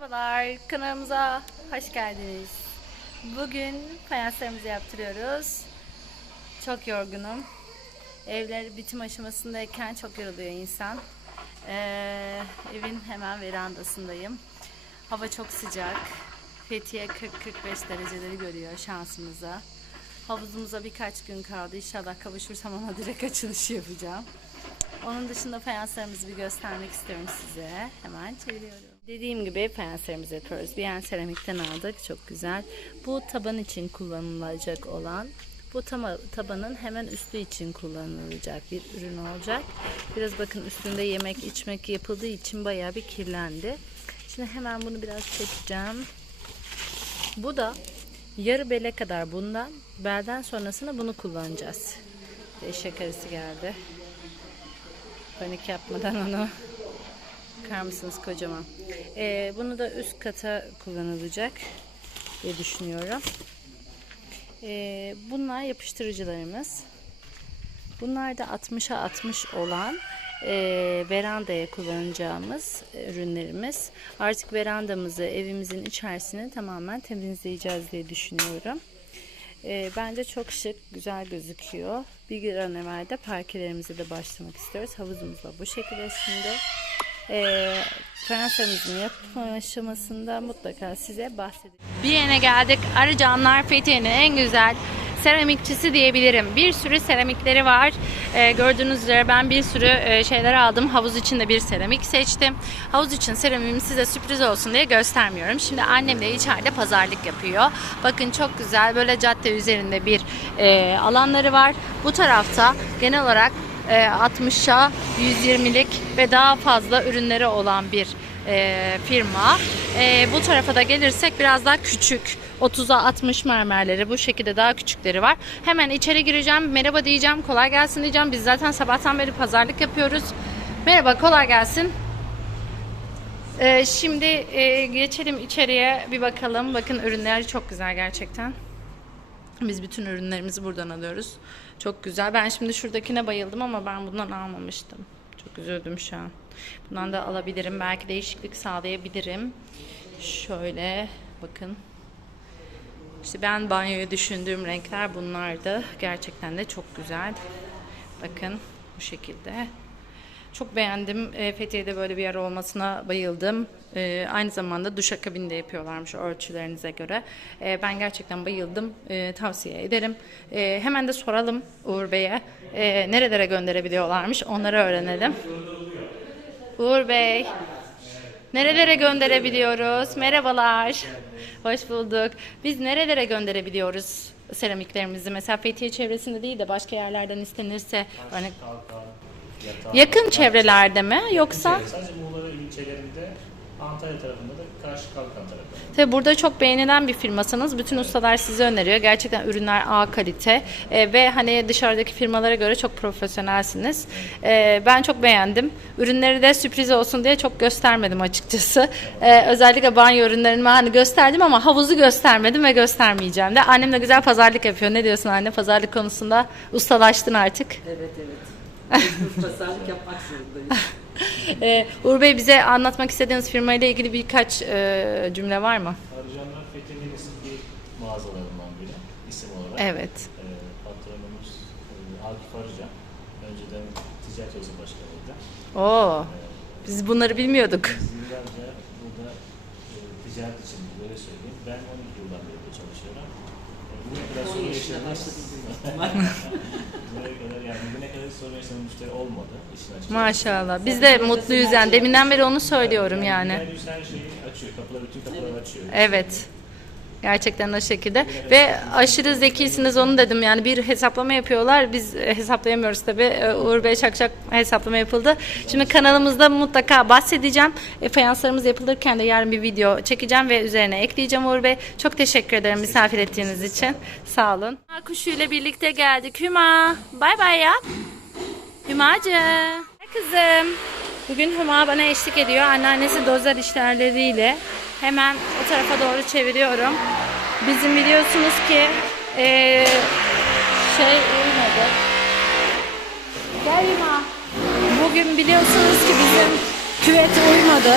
Merhabalar, kanalımıza hoş geldiniz. Bugün fayanslarımızı yaptırıyoruz. Çok yorgunum. Evler bitim aşamasındayken çok yoruluyor insan. Ee, evin hemen verandasındayım. Hava çok sıcak. Fethiye 40-45 dereceleri görüyor şansımıza. Havuzumuza birkaç gün kaldı. İnşallah kavuşursam ona direkt açılışı yapacağım. Onun dışında fayanslarımızı bir göstermek istiyorum size. Hemen çeviriyorum. Dediğim gibi fayanslarımızı yapıyoruz. Bir yan seramikten aldık. Çok güzel. Bu taban için kullanılacak olan bu tabanın hemen üstü için kullanılacak bir ürün olacak. Biraz bakın üstünde yemek içmek yapıldığı için bayağı bir kirlendi. Şimdi hemen bunu biraz çekeceğim. Bu da yarı bele kadar bundan, belden sonrasında bunu kullanacağız. Eşek arısı geldi. Panik yapmadan onu Bakar mısınız kocaman. Ee, bunu da üst kata kullanılacak diye düşünüyorum. Ee, bunlar yapıştırıcılarımız. Bunlar da 60'a 60 olan e, verandaya kullanacağımız ürünlerimiz. Artık verandamızı, evimizin içerisini tamamen temizleyeceğiz diye düşünüyorum. E, bence çok şık, güzel gözüküyor. Bir an evvel de parkelerimize de başlamak istiyoruz. Havuzumuz da bu şekilde şimdi. E, Fransa'mızın yapım aşamasında mutlaka size bahsedeceğim. Bir yere geldik. Arıcanlar Fethiye'nin en güzel seramikçisi diyebilirim. Bir sürü seramikleri var. Ee, gördüğünüz üzere ben bir sürü e, şeyler aldım. Havuz için de bir seramik seçtim. Havuz için seramiğimi size sürpriz olsun diye göstermiyorum. Şimdi annem de içeride pazarlık yapıyor. Bakın çok güzel böyle cadde üzerinde bir e, alanları var. Bu tarafta genel olarak e, 60'a 120'lik ve daha fazla ürünleri olan bir e, firma. E, bu tarafa da gelirsek biraz daha küçük. 30'a 60 mermerleri bu şekilde daha küçükleri var. Hemen içeri gireceğim. Merhaba diyeceğim. Kolay gelsin diyeceğim. Biz zaten sabahtan beri pazarlık yapıyoruz. Merhaba kolay gelsin. Ee, şimdi e, geçelim içeriye bir bakalım. Bakın ürünler çok güzel gerçekten. Biz bütün ürünlerimizi buradan alıyoruz. Çok güzel. Ben şimdi şuradakine bayıldım ama ben bundan almamıştım. Çok üzüldüm şu an. Bundan da alabilirim. Belki değişiklik sağlayabilirim. Şöyle bakın. İşte ben banyoya düşündüğüm renkler bunlardı. Gerçekten de çok güzel. Bakın bu şekilde. Çok beğendim. E, Fethiye'de böyle bir yer olmasına bayıldım. E, aynı zamanda duşakabini de yapıyorlarmış ölçülerinize göre. E, ben gerçekten bayıldım. E, tavsiye ederim. E, hemen de soralım Uğur Bey'e. E, nerelere gönderebiliyorlarmış onları öğrenelim. Uğur Bey. Nerelere gönderebiliyoruz? Merhabalar. Hoş bulduk. Biz nerelere gönderebiliyoruz seramiklerimizi? Mesela Fethiye çevresinde değil de başka yerlerden istenirse hani yakın çevrelerde mi yoksa? Sadece Muğla ilçelerinde Antalya tarafında da karşı kalkan tarafında. Tabii burada çok beğenilen bir firmasınız. Bütün ustalar size öneriyor. Gerçekten ürünler A kalite E, ve hani dışarıdaki firmalara göre çok profesyonelsiniz. E, ben çok beğendim. Ürünleri de sürpriz olsun diye çok göstermedim açıkçası. E, özellikle banyo ürünlerini ben hani gösterdim ama havuzu göstermedim ve göstermeyeceğim de. Annem de güzel pazarlık yapıyor. Ne diyorsun anne? Pazarlık konusunda ustalaştın artık. Evet evet. Pazarlık yapmak zorundayız. E, Uğur Bey bize anlatmak istediğiniz firmayla ilgili birkaç e, cümle var mı? Arıcanlar Fethiye'nin eski mağazalarından biri isim olarak. Evet. Ee, patronumuz e, Akif Arıcan. Önceden ticaret odası başkanıydı. Oo. Biz bunları bilmiyorduk. Yıllarca burada e, ticaret için böyle söyleyeyim. Ben 12 yıldan beri çalışıyorum. Bugüne kadar 10 sorun yaşına yaşadığımız... başladım büyük ihtimal. Bugüne kadar yani bugüne kadar sorun yaşadığımız müşteri olmadı. işin açıkçası. Maşallah. Biz de mutluyuz yani. Deminden beri onu söylüyorum yani. Yani her şeyi açıyor. Kapıları, bütün kapıları açıyor. Evet. Gerçekten o şekilde. Ve aşırı zekisiniz onu dedim. Yani bir hesaplama yapıyorlar. Biz e, hesaplayamıyoruz tabii. E, Uğur Bey çakacak hesaplama yapıldı. Şimdi kanalımızda mutlaka bahsedeceğim. E, fayanslarımız yapılırken de yarın bir video çekeceğim ve üzerine ekleyeceğim Uğur Bey. Çok teşekkür ederim misafir ettiğiniz için. Sağ olun. Kuşu ile birlikte geldik. Hüma. Bay bay ya. Hümacığım. Kızım. Bugün Hüma bana eşlik ediyor. Anneannesi dozer işlerleriyle. Hemen o tarafa doğru çeviriyorum. Bizim biliyorsunuz ki eee, şey uymadı. Gel. Bugün biliyorsunuz ki bizim küvet uymadı.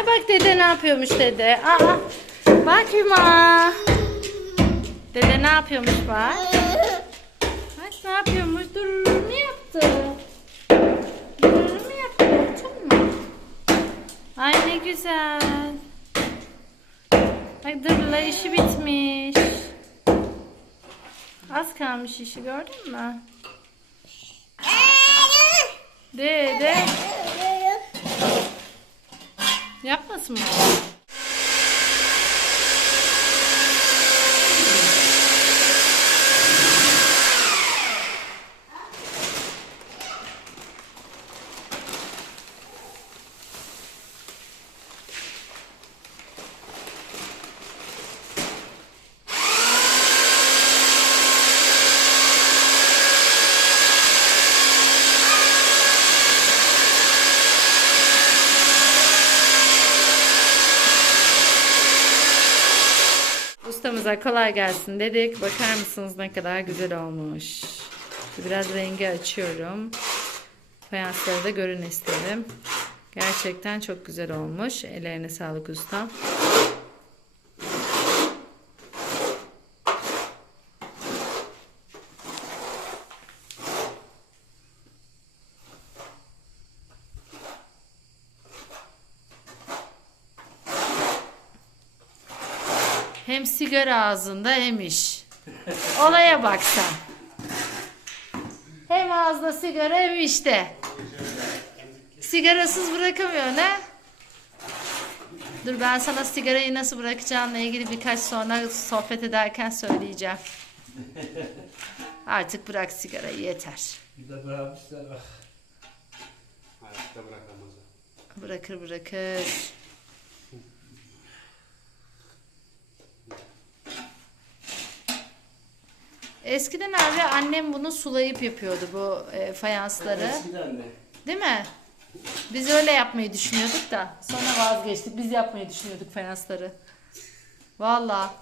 Ay bak dede ne yapıyormuş dede. Aa, bak Hüma. Dede ne yapıyormuş bak. Bak ne yapıyormuş. Dur ne yaptı? Dur ne yaptı? Baktın mı? Ay ne güzel. Ay dırla işi bitmiş. Az kalmış işi gördün mü? De de. Yapmasın mı? Ustamıza kolay gelsin dedik. Bakar mısınız ne kadar güzel olmuş. Biraz rengi açıyorum. Fayansları da görün istedim. Gerçekten çok güzel olmuş. Ellerine sağlık ustam. Hem sigara ağzında hem iş. Olaya bak sen. Hem ağzında sigara hem işte. Sigarasız bırakamıyor ne? Dur ben sana sigarayı nasıl bırakacağımla ilgili birkaç sonra sohbet ederken söyleyeceğim. Artık bırak sigarayı yeter. Bir de bırakmışlar bak. Hayatta bırakamaz. Bırakır bırakır. Eskiden abi annem bunu sulayıp yapıyordu bu e, fayansları. Eskiden de. Değil mi? Biz öyle yapmayı düşünüyorduk da sonra vazgeçtik. Biz yapmayı düşünüyorduk fayansları. Valla.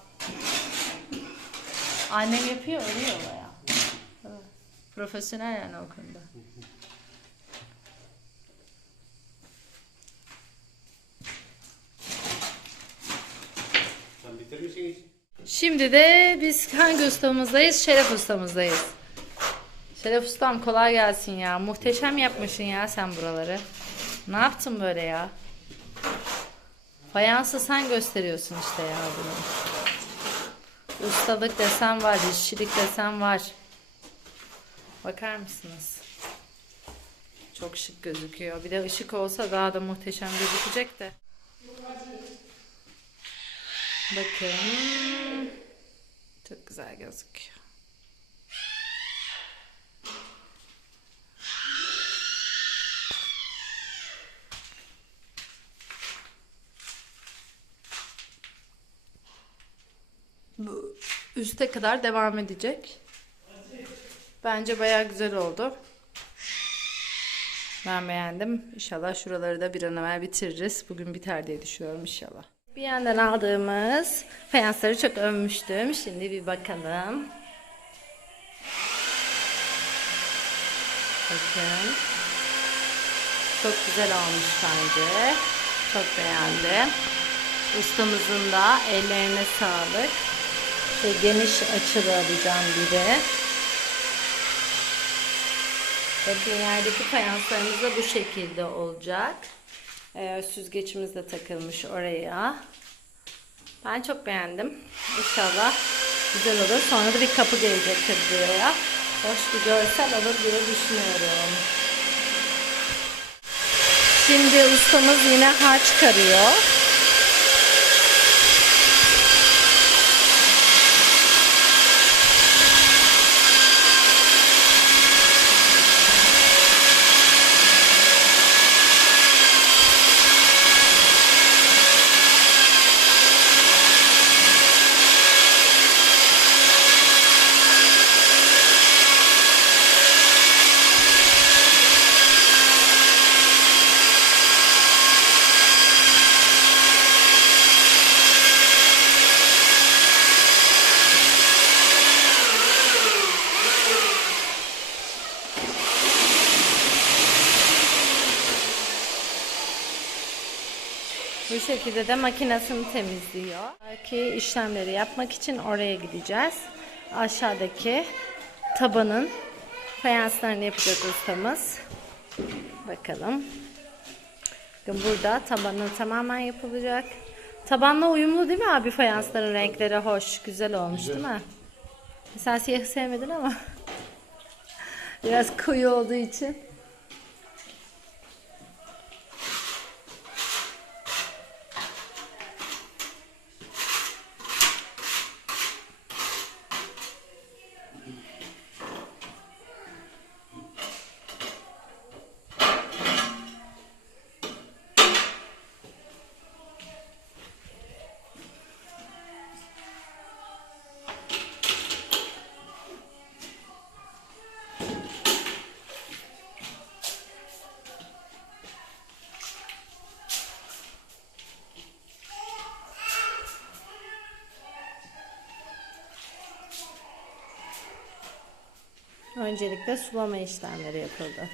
Annem yapıyor, örüyor baya. Evet. Profesyonel yani o konuda. Sen bitirmişsin hiç. Şimdi de biz hangi ustamızdayız? Şeref ustamızdayız. Şeref ustam kolay gelsin ya. Muhteşem yapmışsın ya sen buraları. Ne yaptın böyle ya? Fayansı sen gösteriyorsun işte ya bunu. Ustalık desen var, işçilik desen var. Bakar mısınız? Çok şık gözüküyor. Bir de ışık olsa daha da muhteşem gözükecek de. Bakın. Çok güzel gözüküyor. Bu üste kadar devam edecek. Bence bayağı güzel oldu. Ben beğendim. İnşallah şuraları da bir an evvel bitiririz. Bugün biter diye düşünüyorum inşallah. Bir yandan aldığımız fayansları çok övmüştüm. Şimdi bir bakalım. Bakın. Çok güzel olmuş bence. Çok beğendim. Ustamızın da ellerine sağlık. Şey, geniş açılı alacağım bir de. Bakın yerdeki fayanslarımız da bu şekilde olacak. Ee, süzgeçimiz de takılmış oraya. Ben çok beğendim. İnşallah güzel olur. Sonra da bir kapı gelecektir buraya. Hoş bir görsel olur diye düşünüyorum. Şimdi ustamız yine harç karıyor. Bu şekilde de makinesini temizliyor. Belki işlemleri yapmak için oraya gideceğiz. Aşağıdaki tabanın fayanslarını yapacak ustamız. Bakalım. Burada tabanı tamamen yapılacak. Tabanla uyumlu değil mi abi fayansların renkleri hoş, güzel olmuş değil mi? Sen siyahı sevmedin ama biraz koyu olduğu için. Öncelikle sulama işlemleri yapıldı.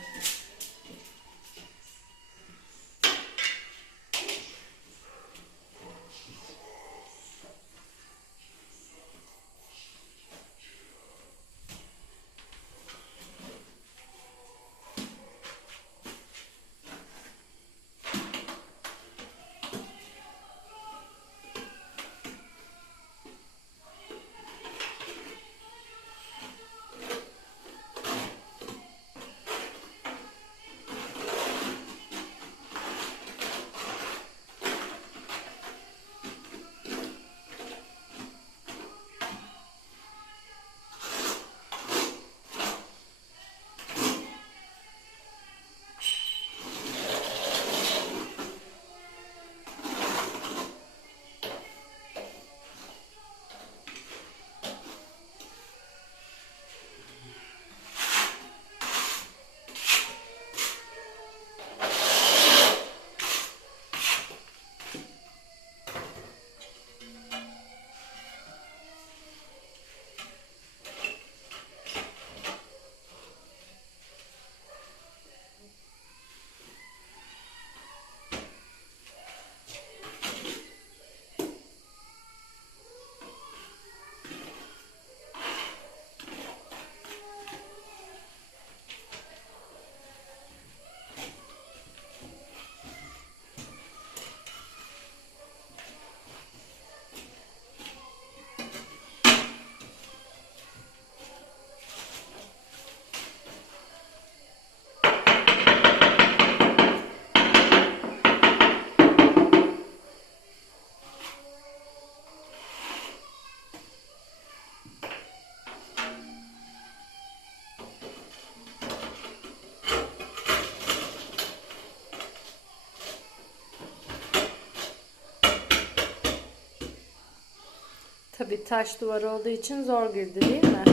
Tabi taş duvar olduğu için zor girdi değil mi?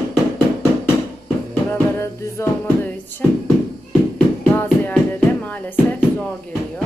Buralara düz olmadığı için bazı yerlere maalesef zor geliyor.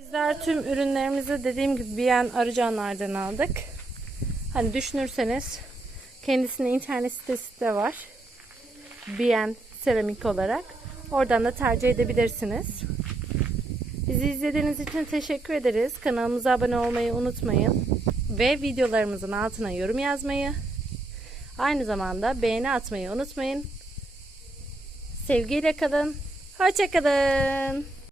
Bizler tüm ürünlerimizi dediğim gibi Biyen Arıcanlar'dan aldık. Hani düşünürseniz kendisinin internet sitesi de var. Biyen Seramik olarak. Oradan da tercih edebilirsiniz. Bizi izlediğiniz için teşekkür ederiz. Kanalımıza abone olmayı unutmayın. Ve videolarımızın altına yorum yazmayı, aynı zamanda beğeni atmayı unutmayın. Sevgiyle kalın. Hoşçakalın.